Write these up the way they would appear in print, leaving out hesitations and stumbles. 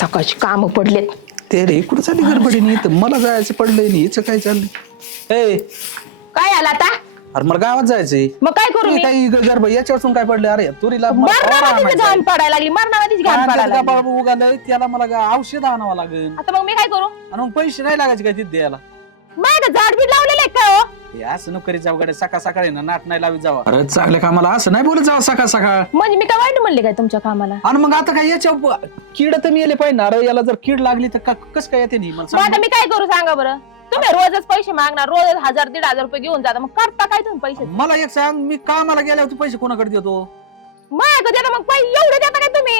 सकाळची काम पडलेत. ते रे कुठं चालली गडबडीने इथं मला जायचं पडलंय नाही हिचं काय चाललंय ए काय आला आता? अरे मला गावात जायचंय मग काय करू मी? काही गडबड याच्यापासून काय पडलं अरे तुरीला मरणावरतीच घाण पडायला लागली, मरणावरतीच घाण पडायला लागली. उगालय त्याला मला औषध आणावं लागेल आता मग मी काय करू? आणि मग पैसे नाही लागायचे काय तिथे द्यायला माझं झाड बीड लावलेलं आहे का हो? हे असं नोकरी जाऊ गाड्या सकाळ सकाळी ना नाट नाही लावी जावा अरे चांगल्या कामाला असं नाही बोलत जावं सकाळ सकाळ म्हणजे मी काय वाईट म्हणले काय तुमच्या कामाला? आणि मग आता काय याच्या कीड तर मी येले पाहिजे ना अरे याला जर कीड लागली तर कसं काय येते नाही मला मग सांग. आता मी काय करू सांगा बरं? तुम्ही रोजच पैसे मागणार, रोज 1000-1500 रुपये घेऊन जाता, मग करता काय तुम्ही पैसे? मला एक सांग मी कामाला गेल्यावर तू पैसे कोणाकडे देतो माझ्याकडे देता मग पैसे एवढे देता काय तुम्ही?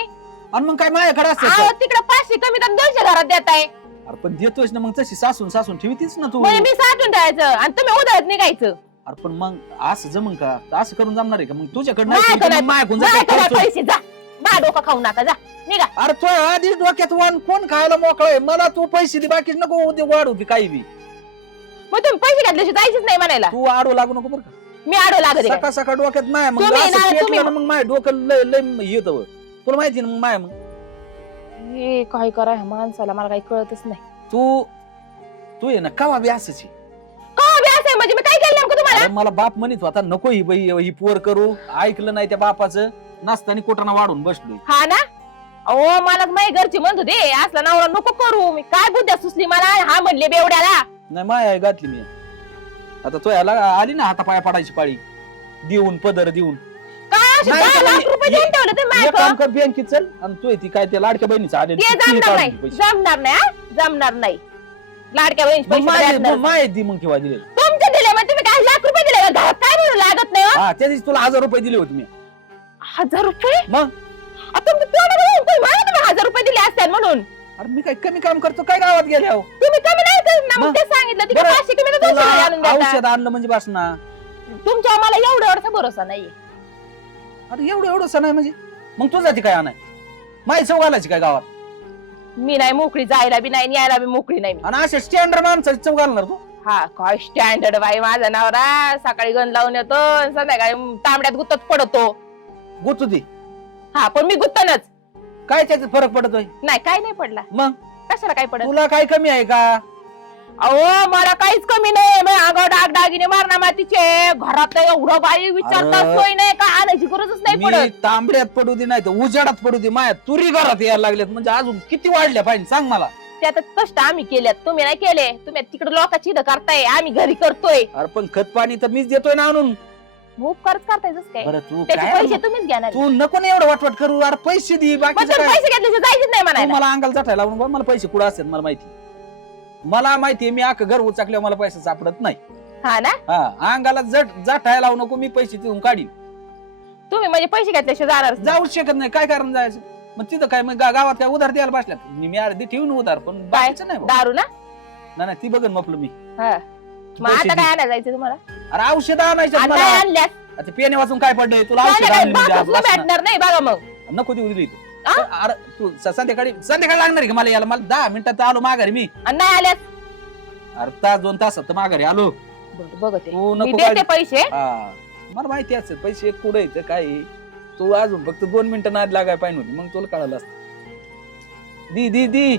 आणि मग काय माझ्याकडे असते अहो तिकडे 500 कमी तर 200 घरात देताय. अरे पण देतोयस ना मग तशी सासून सासून ठेवतीस ना तू म्हणजे मी साठून द्यायचं आणि तुम्ही उधळत निघायचं. अरे पण मग असं जमन का असं करून जमणार आहे का मग तुझ्याकडे माझ्याकडे माझ्याकडून माझ्याकडे पैसे जा, माझा डोकं खाऊ नका, जा निघा. अरे तो आधीच डोक्यात वाण कोण खायला मोकळा आहे मला तू पैसे दे बाकीच नको उद्या वाढ होती काही बी मग तुम्ही पैसे घातल्याशिवाय जायचीच नाही म्हणायला. तू आडो लागू नको बरं का मी आडो लागत आहे. सकाळ सकाळ डोक्यात माया मग तुम्ही असं ना, पेटलं तुम्ही- ना मग माय डोकं लय लय येत तुला माहिती ना मग माया मग हे काय करा ह्या माणसाला, मला काही कळतच नाही. तू ये ना कवा बी असंच आहे. का बी असं आहे म्हणजे मी काय केलं नेमकं तुम्हाला? अरे मला बाप म्हणत होता नको ही बाई ही पोर करू ऐकलं नाही त्या बापाचं नसताना कोटाना वाढून बसलोय हा ना? अहो मलाच माझ्या घरची म्हणत होते असला नवरा नको करू. मी काय बुद्ध्या सुचली मला, हा म्हणले बेवड्याला. नाही माया आहे घातली मी आता तो याला आली ना हातापाया पडायची पाळी देऊन पदर देऊन काय असे नाही 10 तर लाख मी- रुपये देऊन ठेवले तुम्ही एक काम माझ्याकडं? कर बँकेत चल आणि तू ती काय ते लाडक्या बहिणीचं आले ते जमणार नाही, जमणार नाही, हा? जमणार नाही. लाडक्या बहिणीचे पैसे द्यायचे. माय दी मग केव्हा दिले तुमचे दिले मग तुम्ही काय लाख रुपये दिले का? घरात काय म्हणून लागत नाही हो? हा त्या दिवशी तुला 1000 रुपये दिले होते मी 1000 रुपये? मग आता तुमचं तोंड बघून कोणी म्हणे तुम्ही 1000 रुपये दिले असतात म्हणून. अरे मी काय कमी काम करतो काय गावात गेल्या तुम्ही कमी नाही करणार, मग मग? ते सांगितलं तिकडे बरं, 500 कमी तर 200 आणून देता. औषध आणलं म्हणजे बस ना तुमच्या मला एवढा भरोसा नाहीये. अरे एवढं नाही म्हणजे मग तू जाती काय आणाय माही चौ घालायची काय गावात मी नाही मोकळी, जायला बी नाही, न्यायला बी मोकळी नाही मी. आणि अशा स्टँडर्ड माणसाची चौ घालणार तू हा काय स्टँडर्ड बाई माझा नवरा, सकाळी गण लावून येतो आणि संध्याकाळी तांबड्यात गुत्तत पडतो. गोतू दे हा पण मी गुत्तनच काय त्याचा फरक पडतोय नाही, काय नाही पडला. मग कशाला काय पडत? तुला काय कमी आहे का अहो मला काहीच कमी नाही. अंगावर डागडागिने मारणार मातीचे, घरात एवढं बाई विचारता अरे, सोय नाही, का आणायची गरजच नाही मी पडत. तांबड्यात पडू दे नाही तर उजाडात पडू दे माया तुरी घरात यायला लागल्यात म्हणजे अजून किती वाढल्या पाहिजे सांग मला त्यात कष्ट आम्ही केल्यात, तुम्ही नाही केले. तुम्ही तिकडे लोकांची इथं करताय, आम्ही घरी करतोय. अरे पण खत पाणी तर मीच देतोय ना आणून उपकारच करताय जसं काय. बरं तू त्याचे काय पैसे तुम्हीच घेणार. तू नको ना एवढं वाटवाट करू अरे पैसे दे मग बाकीचं तुम्ही काय पैसे घेतल्याशिवाय जायचीच नाही तू म्हणायला. मला अंगाला जाठायला लावून बघ, मला पैसे कुठं असतात मला माहितीये मी अख्खं घर उचाकल्यावर मला पैसे सापडत नाही हा ना? हा अंगाला जाठायला लावू नको मी पैसे तिथून काढीन तुम्ही म्हणजे पैसे घेतल्याशिवाय जाणार जाऊच शकत नाही काय कारण जायचं मग तिथं काय मग गावात काय उधार द्यायला बसल्यात मी अर्धी ठेवून उधार पण बाकीचं नाही भाऊ. दारू ना? नाही नाही, ती बघन म्हटलं मी हा. मग पैसे आता दे. काय आणायला जायचं तुम्हाला? अरे औषध आणायचं आणि मला नाही आणल्यास आता पेने वाचून काय पडलंय तुला औषध संध्याकाळी आणलं म्हणजे आज बाथरूमला वासना. भेटणार नाही बघा मग. नको देऊ दिली तू आ? अरे तू संध्याकाळी लागणार आहे का मला यायला मला 10 मिनिटात आलो माघारी मी आणि नाही आल्यास अरे तास 2 तासात तर माघारी आलो बरं, बघते तू मी नको देते काळजी- पैसे. हा मला माहिती असेल पैसे कुठे येतं काय आहे. तू अजून फक्त 2 मिनिटं नाद लागाय पाहिजे होती मग तुला कळालं असतं दी दी दी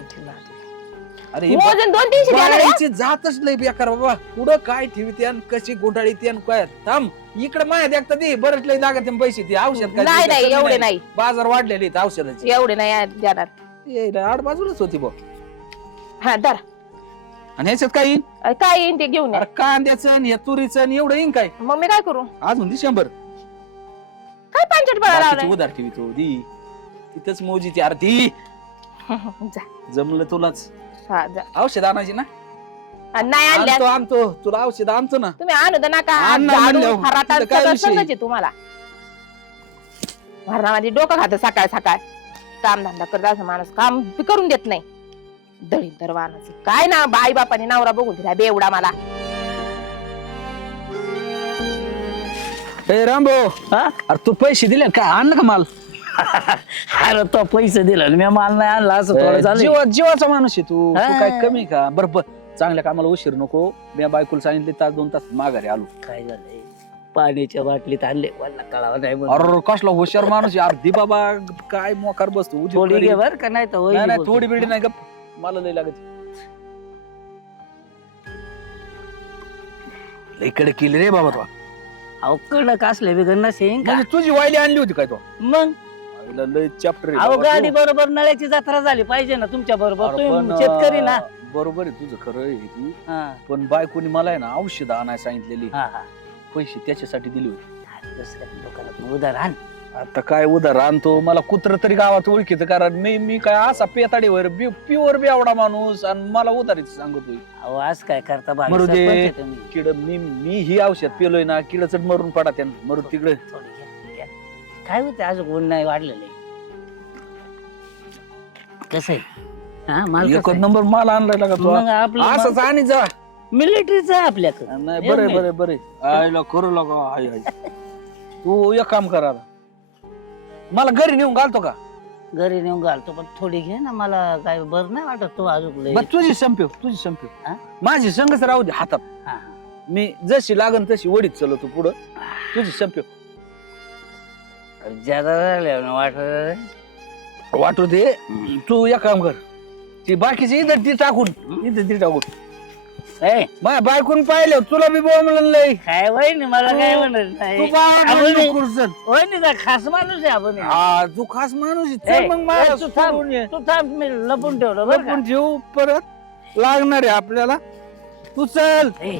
अरे हे मोजून 200-300 देणार आहे. बायांची जातच लय बेकार बाबा पुढं काय ठेवते आणि कशी गुंडाळी ते काय थांब इकडे माया देखता दे बरंच लय लागत आहे पैसे ते औषध काय नाही ते नाही कमी एवढे नाही, बाजार वाढलेले आहेत औषधाचे एवढे नाही देणार. आड बाजूलाच होती बघ हा धरा. आणि ह्याच्यात काय येईन काय येईन ते घेऊन या. अरे कांद्याचं आणि या तुरीचं आणि एवढं येईन काय मग मी काय करू? अजून 100 काय 65 पळा बाकीची लावलाय? उधार ठेवी तो दी तिथंच मोजीची अरे ती जा. जमलं तुलाच हा जा. औषध आणायची ना आणि नाही आणल्यास आणतो तुला औषध आणतो ना तुम्ही आणू दे नका. आण ना झाडू, म्हणल्यावर. खराटा तिथं काय सगळं विषय? सगळंच आहे तुम्हाला. माझी डोकं खातं सकाळ सकाळ. काम धंदा करत असं माणूस काम बी करून देत नाही. दळी तर वाहनाचं काय ना बाई बापाने नवरा बघून दिला बेवडा मला. ए रामभो अरे तू पैसे दिले का आणलं का माल अरे तो पैसे दिला मी माल नाही आणला असं थोडं झालं. जीवाचा माणूस आहे तू तू हा. काय कमी का बरोबर चांगल्या कामाला उशीर नको मी बायकोला सांगितले तास 2 तास माघारी आलो काय झालंय पाण्याच्या बाटलीत आणले मला कळावं नाही म्हणून. अरे कसला हुशार माणूस आहे. अर्धी बाबा काय मोकार बसतो उजीर थोडी करी. घे बर का नाही तर नाही वहिनी नाही बोलते. थोडी बिडी नाही गप मला लय लागत लय कडे केली रे बाबा तो. अहो कडक असले बिगर नसेन का म्हणजे तुझी वायली आणली होती काय तो मग लय चॅप्टर अहो गाडी बरोबर नळ्याची जत्रा झाली पाहिजे ना तुमच्या बरोबर तुम्ही शेतकरी ना बरोबर आहे तुझं खरं आहे ती. हा, पण बायकोनी मला आहे ना औषध आणायला सांगितलेली हा, हा. पैसे त्याच्यासाठी दिले होते. दुसऱ्या दुकानात उधार आण आता काय उधार आणतो मला कुत्र तरी गावात ओळखीचं कारण मी काय असा पेताडीवर प्युअर बी आवडा माणूस आणि मला उधारीच सांगतोय. अहो आज काय करता भावी मरू दे. सरपंच आहे तुम्ही. किड मी ही औषध पिलोय ना किडच मरून पडा त्यांना मरू तिकडे. थोडी घ्या, घ्या. काय होते अजून ऊन नाही वाढलेलं आहे. कसं आहे हा माल एकच नंबर माल आणलाय का तू मग आपलं असंच आणि जा मिलिटरीचं आहे आपल्याकडं नाही बरे बरे बरे आयला करू लागा हाय हाय. तू एक काम करा मला घरी नेऊन घालतो का घरी नेऊन घालतो पण थोडी घे ना मला काय बरं नाही वाटत तो अजून लय. बरं, तुझी संपेव हा? माझी संगच राहू दे हातात. हा, मी जशी लागन तशी वडीत चलतो पुढं तुझी संपेव हा. ज्यादा राहिल्या वाटत वाटू दे. तू एक काम कर ती बाकीची इथं ती टाकून ती टाकून माझ्या बायकून पाहिलं तुला बी बोंबलं लय. काय वहिनी मला काय म्हणत तू नाही बाहेर आपण- नको करू चल. वहिनीचा खास माणूस आहे आपण हा तू खास माणूस आहे. ए, चल मग मला तू थांब. सोडून ये. तू थांब मी लपून ठेवलं बरं का? लपून ठेवू परत लागणार आहे आपल्याला. तू चल ए,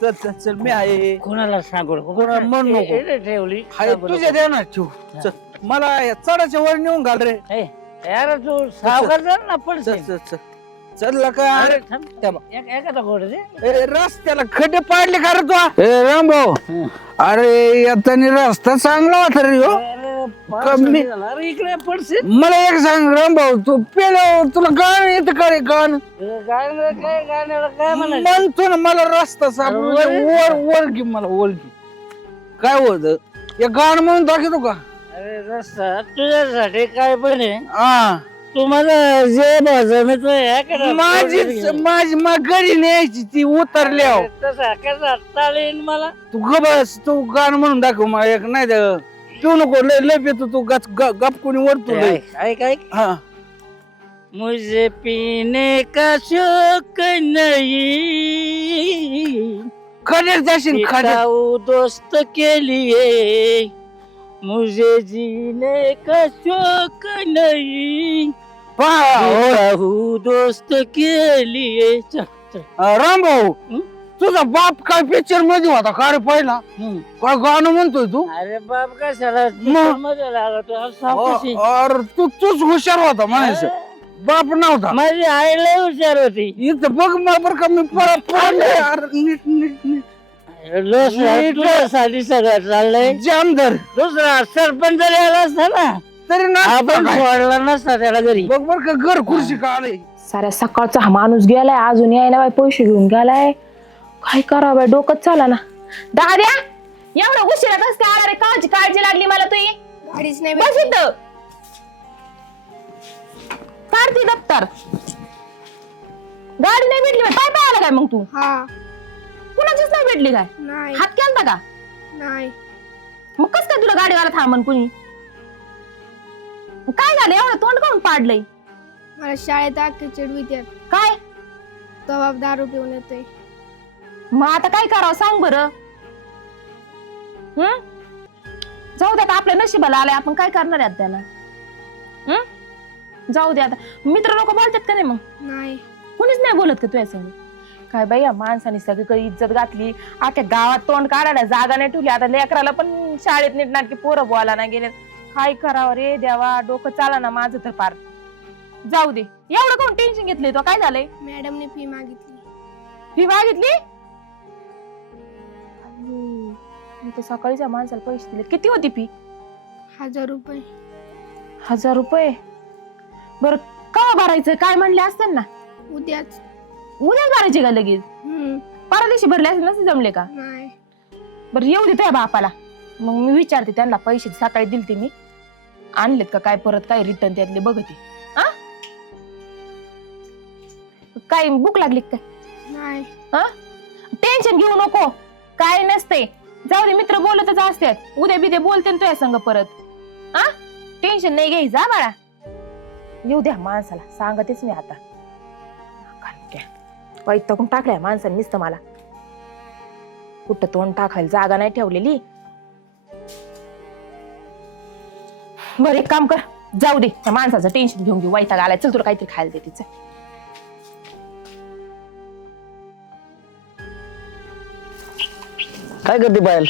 चल चल चल मी आहे कोणाला सांगू नको. कोणाला म्हणू नको. ए, ए, ठेवली हाय सांगू तुझ्या नको. ध्यानात ठेव. चल मला या चढाच्या वर नेऊन घाल रे. ए, यार तू सावकार जा ना चल पडसे चल चल चल का अरे थांब. त्या बा. एखादा घोड दे रस्त्याला खड्डे पाडले का रे तू रामभाऊ अरे येताना रस्ता चांगला होता रे हो. अरे, पाच कमी- झाला. अरे इकडे पडसे मला एक सांग रामभाऊ तू पेलो तुला गाणं येतं का रे गाणं गाण्याला काय म्हणायचं म्हणतो ना मला रस्ता सापडून दे. अरे, वर वर घे मला वर घे काय होत या गाणं म्हणून दाखवतो का अरे रस्ता तुझ्यासाठी काय पण आहे हा तू मला जे भाजन माझी घरी न्यायची ती उतरल्यावर तसा कसा चालेल मला तू गबस तू गाणं म्हणून दाखव मला एक नाही तर पिऊ नको लय लय पितो तू गप कोणी वरतो लय. ऐक ऐक हा मुझे पीने का शौक नहीं खडेर जाशील खडेर बिताऊ दोस्त के लिए मुझे जीने का शौक नहीं बिताऊ दोस्त के लिए चल, चल. रामभाऊ हं? तुझा बाप काय पिक्चर मध्ये होता का रे पहिला काय गाणं म्हणतोय तू अरे बाप कशाला मग? मजा लागतो आज सावकाशी. अरे तूच हुशार होता म्हणायचं बाप नव्हता माझी आई लय हुशार होती इथं बघ मला बरं का मी पडले अरे नीट नीट नीट तुझ्यासाठी सगळं चाललंय जामदार दुसरा सरपंच जरी आला असता ना तरी ना आपण सोडला नसता त्याला घरी बघ बर का घर खुर्ची का आले साऱ्या सकाळचा हा माणूस गेलाय अजून यायला बाय पैसे घेऊन गेलाय काय करावं बाय डोकंच चाला ना दाद्या एवढं उशिरा कस काय आला रे काळजी काळजी लागली मला तुझी गाडीच नाही बस इथं काढती दप्तर गाडी नाही भेटली बाई. पाय आला काय मग तू हा कुणाचीच नाही भेटली काय नाही हात केलता का नाही मग कस काय तुला गाडीवाला थांबन कुणी काय झालं एवढं तोंड काऊन पाडलंय मला शाळेत अख्खे चिडवित्यात काय तवा दारू पिऊन येतोय मग आता काय करावं सांग बरं हं? जाऊ दे आता आपल्या नशिबाला आलाय आपण काय करणार आहे त्याला हं? जाऊ दे आता मित्र लोक बोलतात का नाही मग नाही कुणीच नाही बोलत का तुझ्या संग काय बाई या माणसाने सगळीकडे इज्जत घातली अख्या गावात तोंड काढायला जागा नाही ठेवली आता लेकराला पण शाळेत नीट नाटकी पोरं बोला ना गेले काय करावं रे देवा डोकं चाला ना माझं तर पार जाऊ दे एवढं कोण टेन्शन घेतलंय तो काय झालंय मॅडमने फी मागितली फी मागितली मी तर सकाळीच या माणसाला पैसे दिले किती होती फी 1000 रुपये 1000 रुपये बरं का भरायचं काय म्हणले असतील ना उद्याच उद्याच भरायचे का लगेच परवा दिवशी भरले असतील नसते जमले का नाही बरं येऊ दे त्या बापाला मग मी विचारते त्यांना पैसे सकाळी दिलते मी आणलेत का काय परत काय रिटर्न त्यातले बघते हा काय भूक लागली काय नाही टेन्शन घेऊ नको काय नसते जाऊ दे, मित्र बोलतच असतात, उद्या बिद्या बोलते ना तुझ्या संग परत. हा, टेन्शन नाही घ्यायचं हा बाळा. येऊ द्या माणसाला, सांगतेच मी आता. वैतागून टाकलाय माणसाने नुसतं मला. कुठं तोंड टाकायला जागा नाही ठेवलेली. बरं एक काम कर, जाऊ दे, त्या माणसाचं टेन्शन घेऊन घेऊ. वैताग आलाय, चल तुला काहीतरी खायला दे तिचं. काय करते पायल?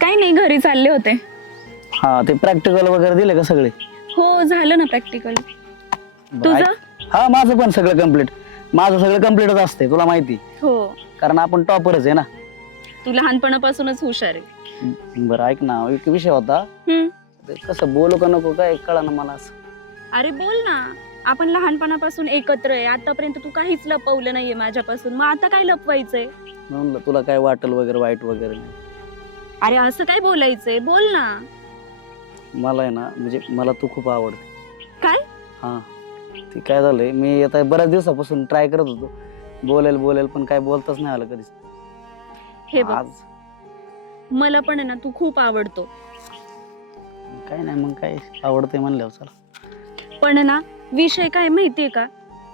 काही नाही, घरी चालले होते. हा, ते प्रॅक्टिकल वगैरे दिले का सगळे? हो, झालं ना प्रॅक्टिकल. तुझं? हा, माझं पण सगळं कम्प्लीट. माझं सगळं कम्प्लीटच असते, तुला माहिती. हो, कारण आपण टॉपरच आहे ना. तू लहानपणापासूनच हुशार आहे. बरं ऐक ना, एक विषय होता. ते कसं बोलू का नको काय कळा ना मला असं. अरे बोल ना, आपण लहानपणापासून एकत्र आहे. आतापर्यंत तू काहीच लपवलं नाहीये माझ्यापासून, मग आता काय लपवायचंय? म्हणलं तुला काय वाटेल वगैरे वाईट वगैरे नाही. अरे असं काय बोलायचंय, बोल ना. मला आहे ना, म्हणजे मला तू खूप आवडते. काय? हा, ते काय झालंय, मी आता बऱ्याच दिवसापासून ट्राय करत होतो बोलेल पण काय बोलताच नाही आलं कधीच. हे बघ, आज मला पण आहे ना तू खूप आवडतो. काय नाही, मग काय आवडतंय म्हणल्यावर चला. पण ना विषय काय माहितीये का,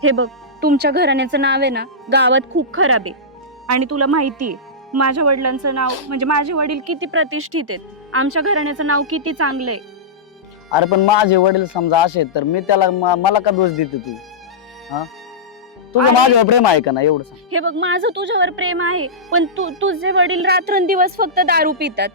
हे बघ, तुमच्या घराण्याचं नाव आहे ना गावात खूप खराब आहे. आणि तुला माहितीये माझ्या वडिलांचं नाव, म्हणजे माझे वडील किती प्रतिष्ठित आहेत. आमच्या घराण्याचं नाव किती चांगलं आहे. अरे पण माझे वडील समजा असे तर मी त्याला मला का दोष देते तू? हा, तुझं अरे- माझ्यावर प्रेम आहे का नाही एवढं सांग. हे बघ, माझं तुझ्यावर प्रेम आहे, पण तुझे वडील रात्रंदिवस फक्त दारू पितात.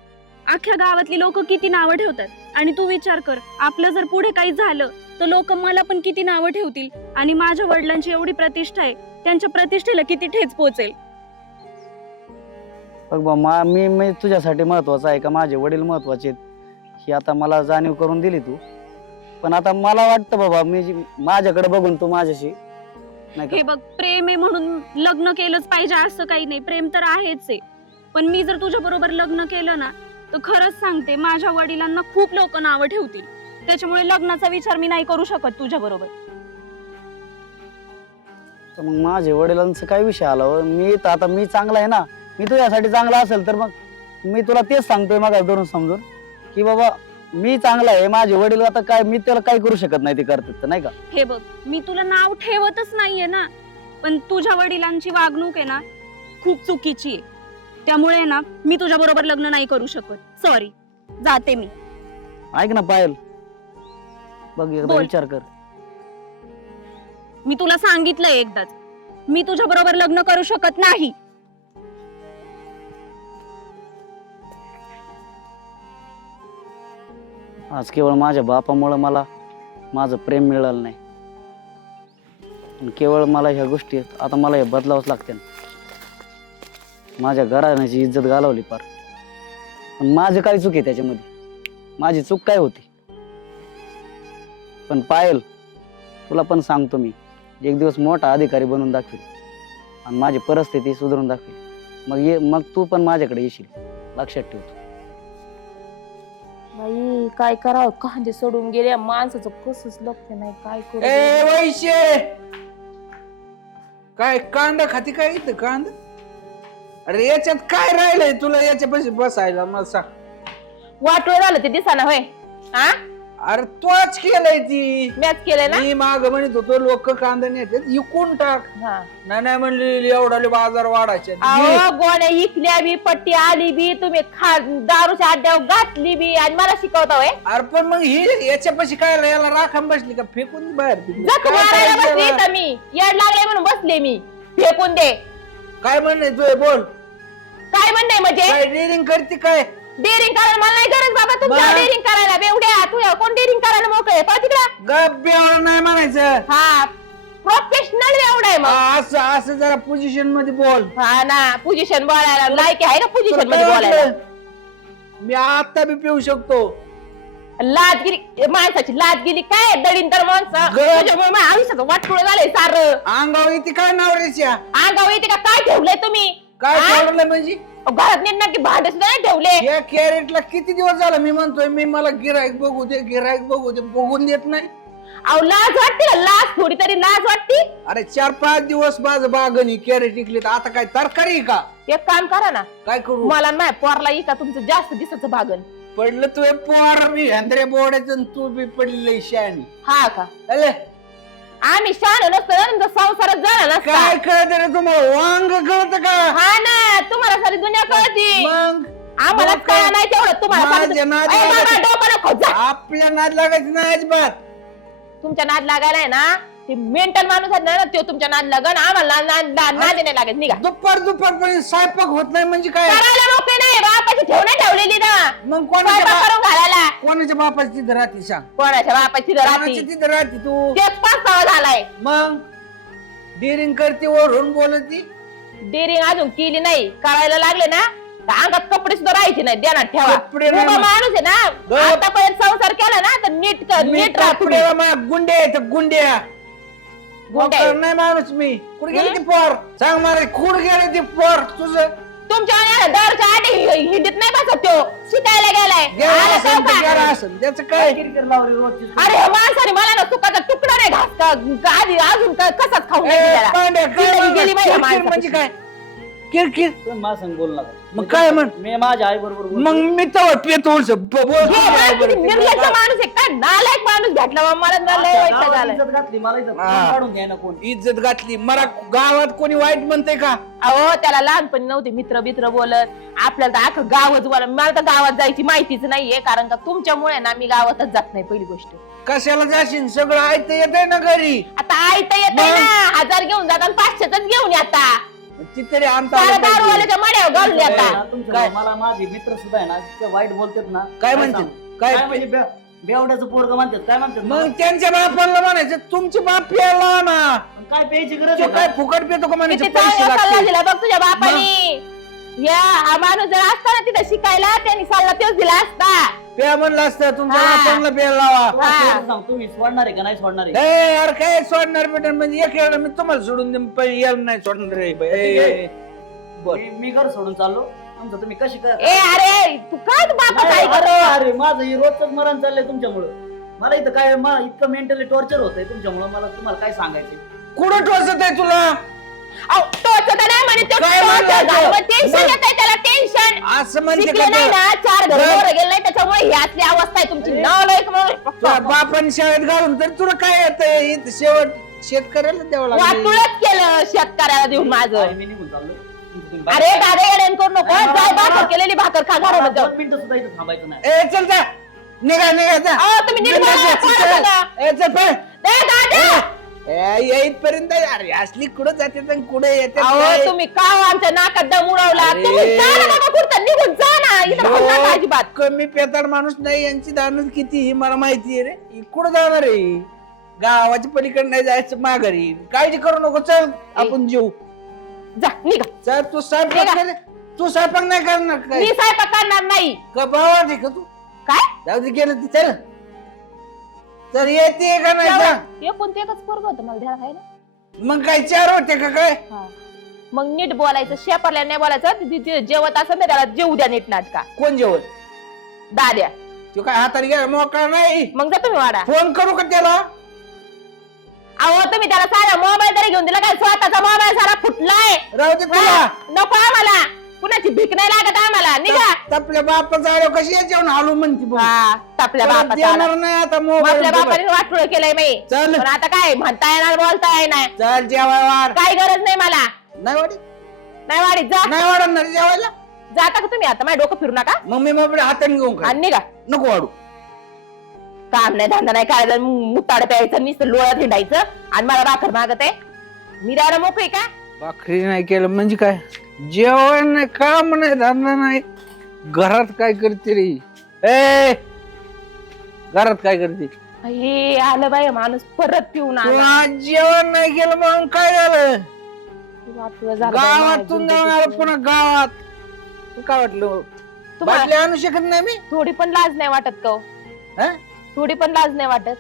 अख्ख्या गावातली लोक किती नावं ठेवतात. आणि तू विचार कर, आपलं जर पुढे काही झालं तर लोक मला पण किती नावं ठेवतील. आणि माझ्या वडिलांची एवढी प्रतिष्ठा आहे, त्यांच्या प्रतिष्ठेला किती ठेच पोहोचेल. बघ बा, मी तुझ्यासाठी महत्वाचा आहे का माझे वडील महत्वाचे आहेत ही आता मला जाणीव करून दिली तू. पण आता मला वाटतं बाबा, माझ्याकडे बघून तू माझ्याशी नाही का. हे बघ, प्रेम आहे म्हणून लग्न केलंच पाहिजे असं काही नाही. प्रेम तर आहेच आहे, पण मी जर तुझ्या बरोबर लग्न केलं ना तर खरंच सांगते, माझ्या वडिलांना खूप लोक नावं ठेवतील. त्याच्यामुळे लग्नाचा विचार मी नाही करू शकत तुझ्या बरोबर. तर मग माझ्या वडिलांचं काय विषय आला हो? आता मी चांगला आहे ना. मी तुझ्यासाठी चांगला असेल तर मग मी तुला तेच सांगतोय मग धरून समजून की बाबा मी चांगला आहे. माझे वडील आता काय, मी त्याला काय करू शकत नाही, ते करतात तर नाही का. हे बघ, मी तुला नाव ठेवतच नाहीये ना, पण तुझ्या वडिलांची वागणूक आहे ना खूप चुकीची आहे. त्यामुळे ना मी तुझ्या बरोबर लग्न नाही करू शकत. सॉरी, जाते मी. ऐक ना पायल, बघ एकदा बोल. विचार कर. मी तुला सांगितलंय एकदाच, मी तुझ्या बरोबर लग्न करू शकत नाही. आज केवळ माझ्या बापामुळे मला माझं प्रेम मिळालं नाही. आणि केवळ मला ह्या गोष्टी आता मला हे बदलावंच लागते. माझ्या घराण्याची इज्जत घालवली पार. पण माझं काय चूक आहे त्याच्यामध्ये? माझी चूक काय होती? पण पायल, तुला पण सांगतो, मी एक दिवस मोठा अधिकारी बनून दाखवेल आणि माझी परिस्थिती सुधारून दाखवेल. मग तू पण माझ्याकडे येशील, लक्षात ठेवतो. बाई काय करावं, कांदे सोडून गेले माणसाचं कसंच लक्ष नाही. काय करू? ए वैशे, काय कांदा खाती काय इथं कांदा? अरे याच्यात काय राहिलंय तुला याच्यापाशी बसायला मला सांग. वाटोळ झालं ते दिसाना होय. हा, अरे तोच केलंय ती. मॅच केलंय ना. मी माग म्हणत होतो लोक कांदा नेतात, इकून टाक. हा, नाही म्हणली एवढा बाजार वाढायचे. अहो गोण्या इकल्या बी, पट्टी आली बी, तुम्ही दारूच्या अड्ड्यावर घातली बी आणि मला शिकवता होय. अरे पण मग ही याच्यापाशी काय याला राखण बसली का? फेकून दे बाहेर. जख मारायला बसली इथं मी, येड लागले म्हणून बसले मी. फेकून दे. काय म्हणणे तुझे बोल. काय म्हणणं म्हणजे? काय डेअरिंग करते काय? डेअरिंग करायला मला नाही गरज बाबा तुमच्या मग? डेअरिंग करायला. बेवड्या तुझ्या कोण डेअरिंग करायला मोकळे पळ तिकडं. गप एवढं नाही म्हणायचं. हा, प्रोफेशनल एवढा आहे मग. असं असं जरा पोझिशन मध्ये बोल. हा ना, पोझिशन बोलायला लायकी आहे ना, पोझिशन तुला मध्ये काय बोलायला. वाटलं? मी आता बी पिऊ शकतो. लाजगिरी माणसाची लाजगिरी काय दडीन तर माणसं. ग- त्याच्यामुळे माझ्या आयुष्याचं वाटोळ झालंय सारं. अंगावर येते काय नवऱ्याच्या? अंगावर येते का काय ठेवलंय तुम्ही? काय हा? ठेवलं म्हणजे? घरात नेमकी भांडे सुद्धा नाही ठेवले. या कॅरेटला किती दिवस झाला मी म्हणतोय मला गिराईक बघू दे, गिराईक बघू दे, बघून देत नाही. अहो लाज वाटते का? लाज थोडी तरी लाज वाटते. अरे 4-5 दिवस माझं बागणी कॅरेट इकली, तर आता काय तरकारी का? एक काम करा ना, काय करू मला नाही पोरला का तुमचं जास्त दिसाचं भागन. पडलं तू पोर मी हंदरे बोडायचं तू बी पडली शाणी. हा का? अरे आम्ही शान नसतो ना, तुमचा संसारच झाला नसता. काय कळत रे तुम्हाला वांग कळत का हा ना, तुम्हाला सारी दुनिया कळती, मग आम्हाला कळलं नाही तेवढं तुम्हाला माझ्या कळतं. नाद ए बाबा, लागायचं- डोकं नको, जा. आपल्या नाद लागायचं नाही अजिबात. तुमच्या नाद लागायलाय ना, ते मेंटल माणूस आहे ना, तो तुमच्या नाद लागन, आम्हाला नाद नाही लागत. निघा. दुपारपर्यंत स्वयंपाक होत नाही म्हणजे काय करायला मोकळी नाही, बापाची ठेव नाही ठेवलेली ना, मग स्वयंपाक करून घालायला. कोणाच्या बापाची तिथं राहते सांग कोणाच्या बापाची कोणाच्या राहती, तिथं राहते तू तेच पाचसावा झालाय. मग डिरिंग करते वरून बोलती. डेअरिंग अजून केली नाही, करायला लागले ना तर अंगात कपडे सुद्धा राहायचे नाही, ध्यानात ठेवा. कपडे नाही उभा मग. माणूस आहे ना, गप. आतापर्यंत संसार केला ना तर नीट नीट राहा तुम्ही. गुंडे आहेत गुंड्या गुंडे. नोकर नाही माणूस मी. कुठे गेली ती पोर सांग मला कुठे गेली ती पोर तुझं तुमच्या आईला दरच्या आधी हिंडीत नाही बसत तो, शिकायला गेलाय. आला असेल तर का? गेला असेल त्याचं काय किरकिर लावली रोजची. अरे ह्या माणसाने मला ना तुकाचा तुकडा नाही घासता आधी अजून कसाच खाऊन ए, नाही दिलेला. पांड्या, काय जिंदगी म्हणलं? गेली बाई या किरकिर म्हणजे माणसाची. काय किरकिर तुम्ही मला सांग बोल नका. मग काय म्हण? मी माझ्या आई बरोबर मग मी तर पेतो हे बाई किती निर्लज्ज माणूस आहे, काय नालायक माणूस भेटला बा, मला ना लय वैताग आलाय. घातली मला इथं हा. काढून घ्या ना कोण. इज्जत घातली मला गावात कोणी वाईट म्हणते का अहो त्याला लहानपणी नव्हते मित्र बित्र बोलत, आपल्याला तर अख्खं गावच बोलत. मला तर गावात जायची माहितीच नाहीये, कारण का तुमच्यामुळे ना मी गावातच जात नाही पहिली गोष्ट. कशाला जाशील सगळं ऐकतं येतंय ना घरी आता आई तर येते मग? ना, 1000 घेऊन जातात, 500च घेऊन येता. ती तरी आणता सारा आलं पाहिजे. दारूवाल्याच्या मड्यावर घालून येता. ना, तुमच्या मला माझे मित्र सुद्धा आहे ना इतकं वाईट बोलतात ना. काय म्हणतात? सांगू? काय काय म्हणजे बेवड्याचं पोरग म्हणतात काय म्हणतात मग त्यांच्या बापाला म्हणायचं तुमचे बाप प्यायला ना काय प्यायची गरज तो आहे काय का? फुकट पितो का म्हणायचे किती पैसे चांगला सल्ला लागते दिला बघ तुझ्या बापानी. या हा माणूस जर असता ना तिथे शिकायला, त्यांनी सल्ला तेच दिला असता. प्या म्हणलं असतं तुमच्या हा. बापाला प्यायला लावा तुम्हाला हा. शेवटी सांग, तुम्ही सोडणार आहे का नाही सोडणार आहे? ए, यार काय सोडणार बेटा म्हणजे एक वेळा मी तुम्हाला सोडून देईन, पण याला नाही सोडणार रे बाई. ए, बर. मी घर सोडून चाललो तुमचं तुम्ही कशी काय ए अरे तू काय बापा काय नाही, करू? अरे माझं हे रोजच मरण चाललंय तुमच्यामुळं. मला इथं काय मला इतकं मेंटली टॉर्चर होतंय तुमच्यामुळं. मला तुम्हाला काय सांगायचं कुठं टोचत आहे तुला अहो, टोचत नाही म्हणे ते, काय टोचत म्हणायचं? आहे. मग टेन्शन बरं. येतंय त्याला, टेन्शन. असं म्हणते शिकले का नाही ते? ना, 4 घर बरं. वर गेले नाही, त्याच्यामुळे ही असली अवस्था आहे तुमची. नालायक माणूस. तुला बापाने शाळेत घालून तर तुला काय येत शेवट शेतकऱ्याला द्यावं लागलं वाटुळच केलं शेतकऱ्याला देऊन माझं. अरे, मी निघून चाललो तुमचं तुम्ही बाहेर- अरे दादा येड्यान करू नको, नाही, जाय मला- भाकर केलेली भाकर खा मला घरामध्ये जाऊ. 2 मिनिटं सुद्धा इथं थांबायचं नाही. ए चल जा निघा निघा जा अहो, तुम्ही नीट बोला, निघा, कोण चल. सांगा? ए, चल पळ. ए, दादा! येईपर्यंत अरे असली कुठं जाते तर कुठे येते अहो, तुम्ही का आमच्या नाकात दम उडवला? अरे. तुम्ही जा ना बाबा कुठं, निघून जा ना, इथं बोलू नका अजिबात. कमी पेताड माणूस नाही यांची दानच किती ही मला माहिती आहे रे ही कुठं जाणार आहे गावाच्या पलीकडे नाही जायचं माघारी काळजी करू नको चल आपण जेऊ जा, निघा. चल तू स्वयंपाक निघा. कर. तू स्वयंपाक नाही करणार काय मी स्वयंपाक करणार नाही. का भावा आहे का तू काय? जाऊ दे गेलं ते चल चल येते का नाही जा. कोणते एकच पोरग होतं मला ध्यान आहे ना. मग काय 4 होते का काय मग नीट बोलायचं, शेपरल्या नाही बोलायचं. जेवत असं ना त्याला जेऊ द्या नीट नाटका. कोण जेवण दाद्या, तू काय हाताने गेला मोकळा नाही मग जा तुम्ही वाडा. फोन करू का त्याला अहो तुम्ही त्याला साधा मोबाईल तरी घेऊन दिला काय? स्वतःचा मोबाईल सारा फुटलाय. राहू दे तुला हा, नको आम्हाला, कुणाची भीक नाही लागत आम्हाला. निघा. आपल्या बापाचा आलो कशी याच्यावर हालू म्हणते बघ. हा, आपल्या परत बापाचा आला. देणार नाही आता मग मोबाईल आपल्या बापाने वाटुळ केलंय मी. चल पण आता काय म्हणता येणार, बोलता येणार. चल जेवाय वाढ काही गरज नाही मला. नाही वाढी नाही वाढीत जा. नाही वाढणार जेवायला जाता का तुम्ही आता? माझ्या डोकं फिरू नका मग मी मोबाईल हाताने घेऊन खा आणि निघा. नको वाढू काम नाही, धंदा नाही, काय मुताड प्यायचं, नुसतं लोळ्यात हिंडायचं आणि मला भाकर मागत आहे. मी द्यायला मोकळी का? भाकरी नाही केलं म्हणजे काय जेवण नाही काम नाही धंदा नाही घरात काय करते रे ए घरात काय करते हे आलं बाई माणूस परत पिऊन तू आला. आज जेवण नाही केलं म्हणून काय झालं वाटलं झालं बाई गावातून माझ्या जाऊन आलो जिंदगीत. पुन्हा गावात तू काय वाटलं तुम्हाला बाटली आणू शकत नाही मी थोडी पण लाज नाही वाटत का हो? हा? थोडी पण लाज नाही वाटत?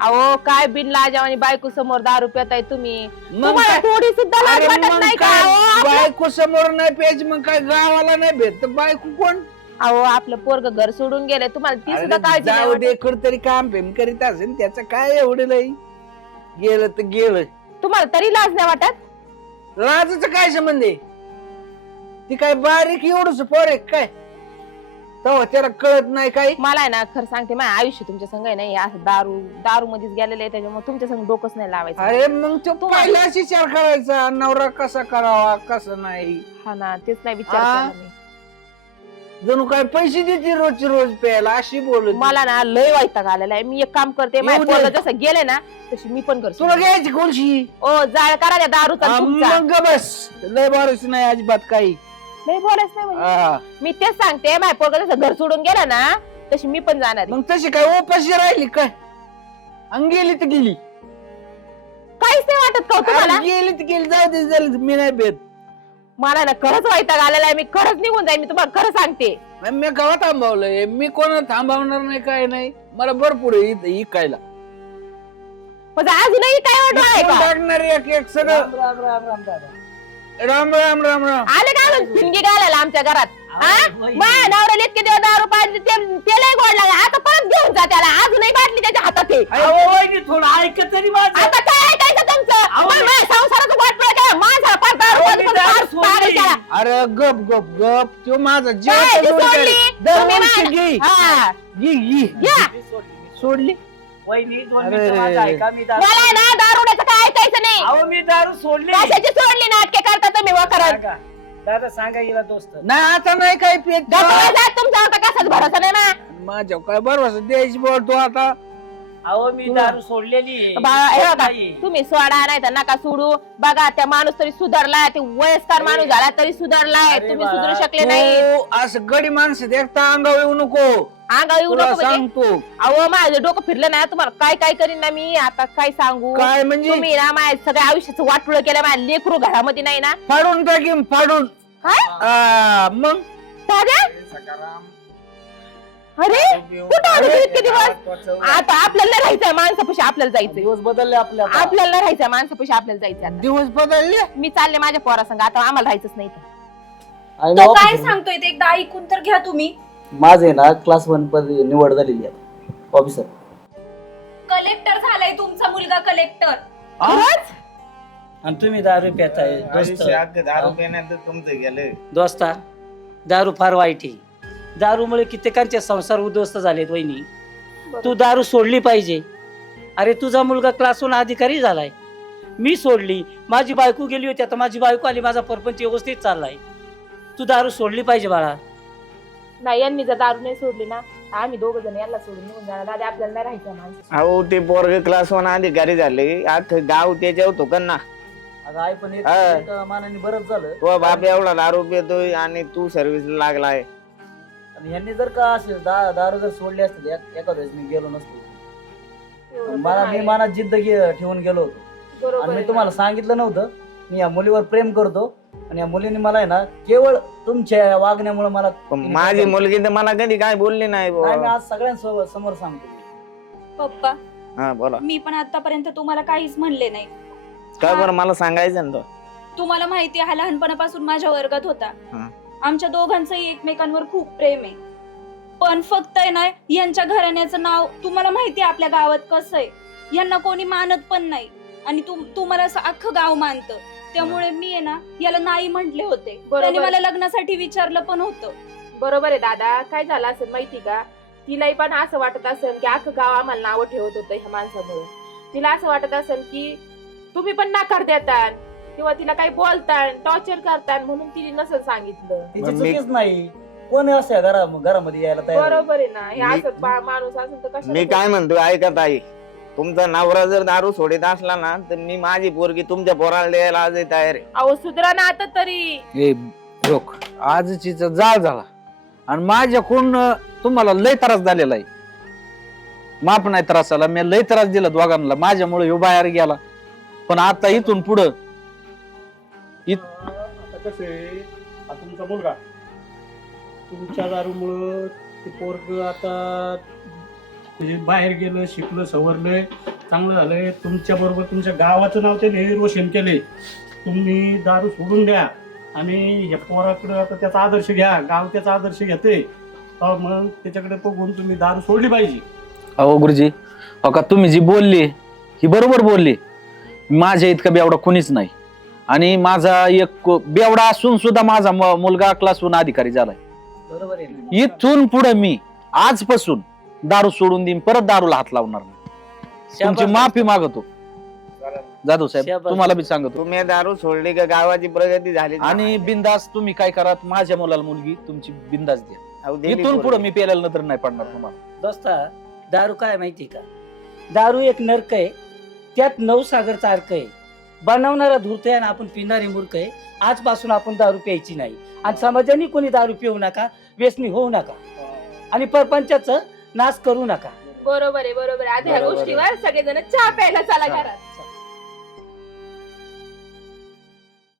अहो काय बिन लाजाव आणि बायको समोर दारू पिताय तुम्ही. मग तुम्हाला काय? थोडी सुद्धा लाज अरे वाटत मग नाही का? काय अहो, आपलं- बायको समोर नाही प्यायची मग काय गावाला नाही भेट तर बायको कोण अहो आपलं पोरग घर सोडून गेले, तुम्हाला ती सुद्धा अरे काळजी नाही जाऊ वाटत? दे कुठतरी काम फेम करीत असेल त्याचं काय एवढं नाही गेलं तर गेलं तुम्हाला तरी लाज नाही वाटत? लाजच काय संबंध आहे ती काय बारीक एवढंच पोर आहे काय तेव्हा त्याला कळत नाही काही. मला आहे ना खरं सांगते माझं आयुष्य तुमच्या संग आहे नाही असं दारू मध्येच गेलेलं आहे त्याच्यामुळे तुमच्या संग डोकंच नाही लावायचं. अरे मग तो पहिलाच विचार करायचा नवरा कसा करावा कसं नाही. हा ना तेच नाही विचार हा? केला मी. जणू काय पैसे देते रोज रोज प्यायला अशी बोलत. मला ना लय वैताग आलेला आहे. मी एक काम करते माझ्या येऊ दे. पोराला जसं गेले ना तशी मी पण करते. तुला घ्यायची कोणशी ओ जाळ करा त्या दारूचा तुमचा. मग बस लय बारस नाही अजिबात काही. नाही बोलायच नाही म्हणजे. हा. मी तेच सांगते माझ्या पोरगा जसं घर सोडून गेला ना तशी मी पण जाणार आहे. मग तशी काय उपाशी राहिली काय आणि गेली तर गेली. काहीच नाही वाटत का हो तुम्हाला? अरे गेली तर गेली जाऊ दे झाली मी नाही भेट. मला ना खरंच वैताग आलेला आहे. मी खरंच निघून जाईन. मी तुम्हाला खरं सांगते. मी गावात थांबवलंय मी कोणाला थांबवणार नाही काय नाही मला भरपूर आहे इथं इकायला. म्हणजे अजूनही काय वाटत आहे का? टाकणार एक एक सगळं. राम राम राम राम दादा. राम राम राम राम. आले का अजून ठिणगी घालायला आमच्या घरात? हा? वहिनी. माझ्या नवऱ्याला इतके दिवस दारू पाहिजे ते लय गोड लागला. आता परत घेऊन जा त्याला. अजूनही बाटली त्याच्या हातात आहे. अहो, वहिनी, थोडं ऐकत तरी माझं. आता काय ऐकायचं तुमचं? माझ्या संसाराचं वाट पडलं माझा पार दारू अहो, मी पाहिजे, दारू पार पागल सोडली. केला. अरे गप गप गप तो माझा काय ती सोडली? तुम्ही दरवर्षी मा- घे हा. घे या. मी सोडली. सोडली. वहिनी, 2 अरे. मिनिटं माझं ऐका. मी दारू- मला आहे ना दारुड्याचं काय ऐकायचं नाही. अहो, मी दारू सोडली. कशाची सोडली नाटके करता तुम्ही वखरात? सांगा. दादा सांगा हिला दोस्त. नाही आता नाही काही पेट तुमचा आता कसाच भरोसा नाही ना. माझ्या काय बरोबर द्यायची बोलतो आता. अहो, मी दारू सोडलेली आहे. हे बघा, नाही. तुम्ही सोडा नाही तर नका सोडू. बघा त्या माणूस तरी सुधारलाय. ते वयस्कर माणूस झाला तरी सुधारलाय. अरे तुम्ही बाळा, सुधरू शकले नाही. तू असं गडी माणसं देखता अंगावर येऊ नको अंगावर येऊ तुला नको म्हणजे? सांगतो. अहो माझं डोकं फिरलं ना तुम्हाला काय काय करीन ना मी आता काय सांगू. काय म्हणजे तुम्ही ना माझ्या सगळ्या आयुष्याचं वाटोळं केलं. माझ्या लेकरू घरामध्ये नाही ना. फाडून टाकीन फाडून. काय? मग दादा अरे कुठं आले तू इतके दिवस? आता आपल्याला नाही राहायचंय माणसापाशी. आपल्याला जायचंय. दिवस बदलले आपल्या आता. आपल्याला नाही राहायचंय माणसापाशी. आपल्याला जायचंय आता. दिवस बदलले. मी चालले माझ्या पोरासंग. आता आम्हाला राहायचंच नाही इथं. आणि तो ऑफिस- काय सांगतोय ते एकदा ऐकून तर घ्या तुम्ही. माझे ना क्लास 1 मध्ये निवड झालेली आहे ऑफिसर. कलेक्टर झालाय तुमचा मुलगा कलेक्टर. खरंच? आणि तुम्ही दारू पिताय दोस्त. दारू पिण्यात तुमचं गेलं. दोस्ता दारू फार वाईट आहे. दारूमुळे कित्येकांचे संसार उद्ध्वस्त झालेत वहिनी. तू दारू सोडली पाहिजे. अरे तुझा मुलगा क्लास 1 अधिकारी झालाय. मी सोडली. माझी बायको गेली होती. आता माझी बायको आली. माझा परपंच व्यवस्थित चाललाय. तू दारू सोडली पाहिजे बाळा. नाही यांनी जर दारू नाही सोडली ना आम्ही दोघ जण यांना सोडून निघून जाणार. दादा आपल्याला नाही राहायचं माणसं. अहो ते पोरग क्लास 1 अधिकारी झाले अख्खं गाव त्याच्यावर होतो का ना. अगं आई पण एक हा. एका मानाने बरंच झालं. तो बाप एवढा दारू पितोय आणि तू सर्व्हिसला लागलाय. आणि ह्यांनी जर का असे दारू जर सोडली असतील एका वेळेस मी गेलो नसतो. मी मनात जिद्द ठेवून गेलो होतो. बरोबर आणि मी आहे. तुम्हाला सांगितलं नव्हतं मी या मुलीवर प्रेम करतो. आणि या मुलीने मला आहे ना केवळ तुमच्या वागण्यामुळे मला पण माझी मुलगी तर मला कधी काय बोलली नाही नाही, मी बुवा. आज सगळ्यांसमोर सांगतो. पप्पा हा बोला मी पण आतापर्यंत तुम्हाला काहीच म्हणले नाही. काय बरं मला सांगायचं ना तो. तुम्हाला माहिती आहे हा लहानपणापासून माझ्या वर्गात होता. हा. आमच्या दोघांचंही एकमेकांवर खूप प्रेम आहे. पण फक्त आहे ना यांच्या घराण्याचं नाव तुम्हाला माहिती आहे आपल्या गावात कसं आहे. यांना कोणी मानत पण नाही. आणि तुम्हाला असं अख्खं गाव मानतं. त्यामुळे मी आहे ना याला नाही म्हटले होते. बरोबर. त्यांनी मला लग्नासाठी विचारलं पण होतं. बरोबर आहे दादा. काय झालं असेल माहिती का तिलाही पण असं वाटत असेल की अख्खं गाव आम्हाला नावं ठेवत होतं ह्या माणसामुळे. तिला असं वाटत असेल की तुम्ही पण नकार देतात किंवा तिला काही बोलतात टॉर्चर करतात म्हणून तिने नसेल सांगितलं. तिची मग मी- चुकीच नाही. कोण असं घरामध्ये यायला तयार आहे? बरोबर आहे ना. हे मी- असं माणूस असेल तर कशाला मी काय म्हणतो ऐकत आहे. तुमचा नवरा जर दारू सोडित असला ना तर मी माझी पोरगी तुमच्या पोराला द्यायला आज तयार आहे. अहो सुधरा ना आता तरी. हे लोक आजची जाळ झाला आणि माझ्याकडून तुम्हाला लय त्रास झालेला आहे. माफ नाही त्रासाला मी लय त्रास दिला दोघांना माझ्यामुळे ह्यो बाहेर गेला. पण आता इथून पुढं आता कसं आहे हा तुमचा मुलगा तुमच्या दारूमुळं ते पोरग आता म्हणजे बाहेर गेलं शिकलं सवरलंय चांगलं झालंय. तुमच्या बरोबर तुमच्या गावाचं नाव त्याने रोशन केले. तुम्ही दारू सोडून द्या आणि ह्या पोराकडं आता त्याचा आदर्श घ्या. गाव त्याचा आदर्श घेते तर मग त्याच्याकडे बघून तुम्ही दारू सोडली पाहिजे. अहो गुरुजी हो का तुम्ही जी बोलली ही बरोबर बोलली. माझ्या इतकं बी एवढा कोणीच नाही आणि माझा एक बेवडा असून सुद्धा माझा मुलगा क्लास 1 अधिकारी झालाय. बरोबर आहे ना? इथून पुढे मी आजपासून दारू सोडून देईन, परत दारूला हात लावणार नाही. तुमची शाबास. माफी मागतो जाधव साहेब, शाबास. तुम्हाला बी सांगतो. तुम्ही दारू सोडली का गावाची प्रगती झाली आणि बिंदास तुम्ही काय करा, माझ्या मुलाला मुलगी तुमची बिंदास द्या. अहो, दिली इथून पुढे पोरगी. मी पेल्याला नंतर नाही पडणार तुम्हाला. दोस्ता, दारू काय माहिती का? दारू एक नरक आहे, त्यात 9 सागरचा अर्क आहे. बनवणारा धूर्त आहे आणि आपण पिणारी मूर्ख आहे. आजपासून आपण दारू प्यायची नाही आणि समाजाने कोणी दारू पिऊ नका, व्यसनी होऊ नका आणि परपंचाचा नाश करू नका. बरोबर आहे, बरोबर आहे. आता ह्या बरोबर आहे. गोष्टीवर सगळेजण चहा प्यायला चला घरात.